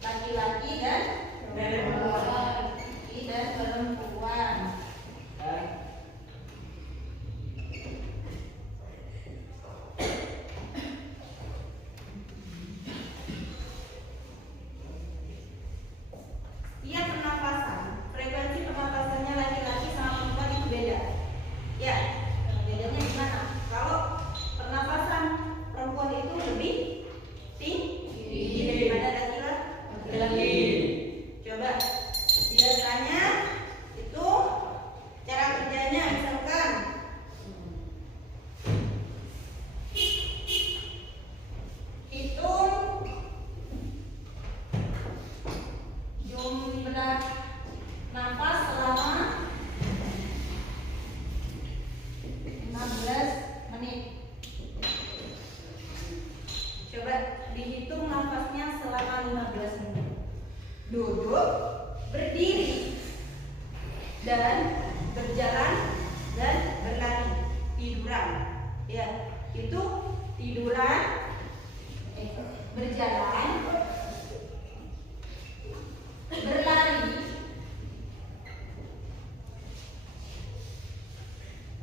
laki-laki dan perempuan. Setiap pernapasan, frekuensi pernapasannya laki-laki sama perempuan itu beda. Ya, bedanya gimana? Kalau pernapasan perempuan itu lebih tinggi daripada laki-laki. Coba biasanya itu cara kerjanya misalkan hitung jumlah nafas selama 15 menit. Coba dihitung nafasnya selama 15 menit. Duduk, berdiri, dan berjalan dan berlari. Tiduran. Ya, itu tiduran, berjalan, berlari,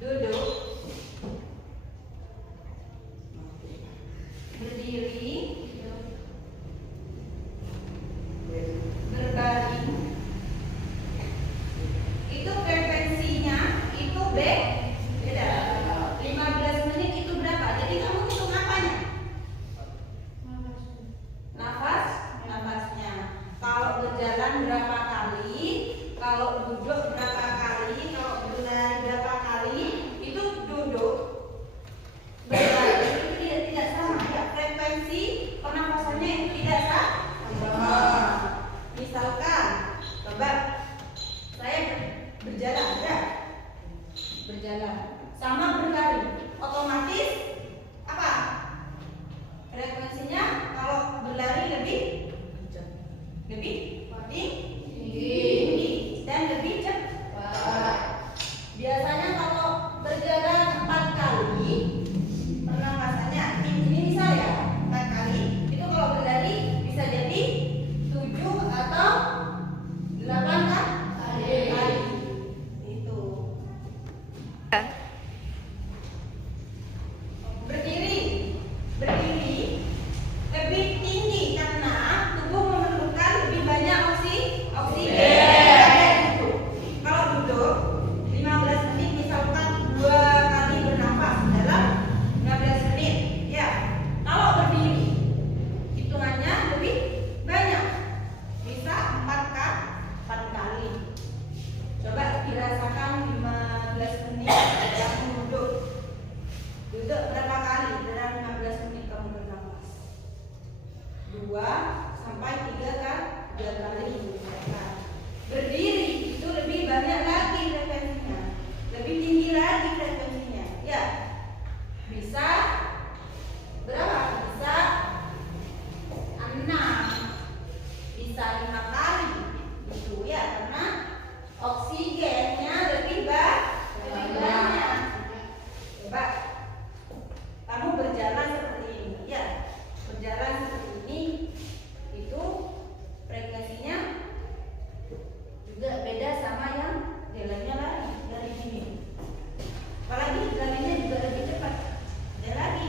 duduk, berdiri, berbaring. Itu frekuensinya itu beda. 15 menit itu berapa? Jadi kamu hitung apanya? Nafasnya. Kalau berjalan berapa kali, kalau duduk berapa kali, kalau berlari berapa kali, itu duduk, berlari itu tidak sama ya. Frekuensi pernapasannya itu tidak sama. Misalkan, coba saya berjalan ya, berjalan sama berlari, otomatis apa? Frekuensinya kalau berlari lebih tinggi dan lebih cepat. Biasanya kalau berjalan 4 kali pernapasannya ini misal ya 4 kali, itu kalau berlari bisa jadi 7 atau 8 kali. Itu. Berdiri lebih tinggi karena tubuh memerlukan lebih banyak oksigen. Kalau duduk 15 menit misalkan 2 kali bernafas dalam 15 menit ya. Kalau berdiri hitungannya lebih banyak, bisa 4 kali. Coba dirasakan 15 menit kamu duduk berapa kali dalam 15 menit kamu bernafas? 2 sampai 3 kali. Berdiri itu lebih banyak lagi frekuensinya, lebih tinggi lagi frekuensinya ya. Bisa berapa? Bisa 6, bisa 5 kali itu ya, karena oksigennya lebih banyak. Coba kamu berjalan seperti ini ya, berjalan seperti ini, itu frekuensinya juga beda sama yang jalannya lari sini. Apalagi larinya juga lebih cepat. Dan lagi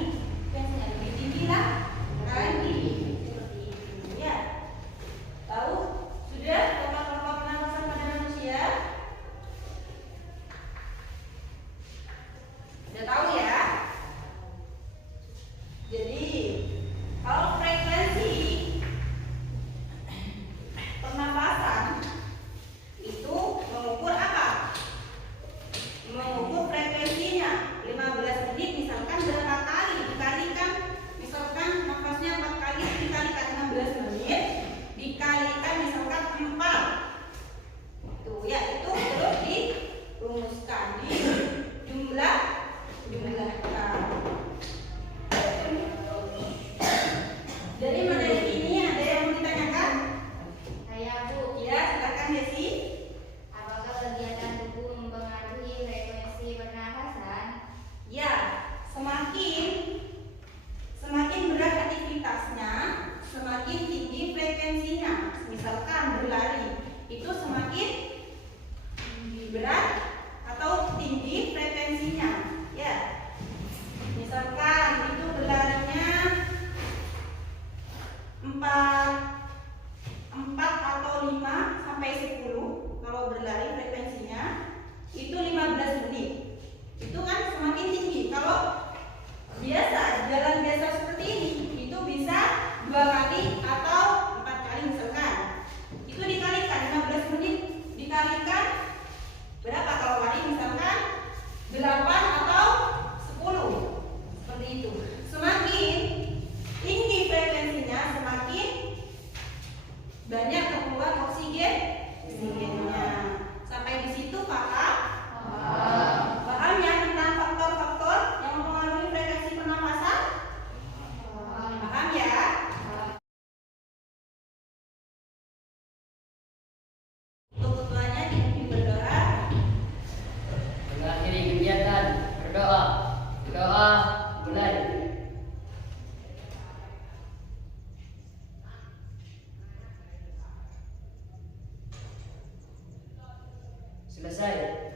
Selesai.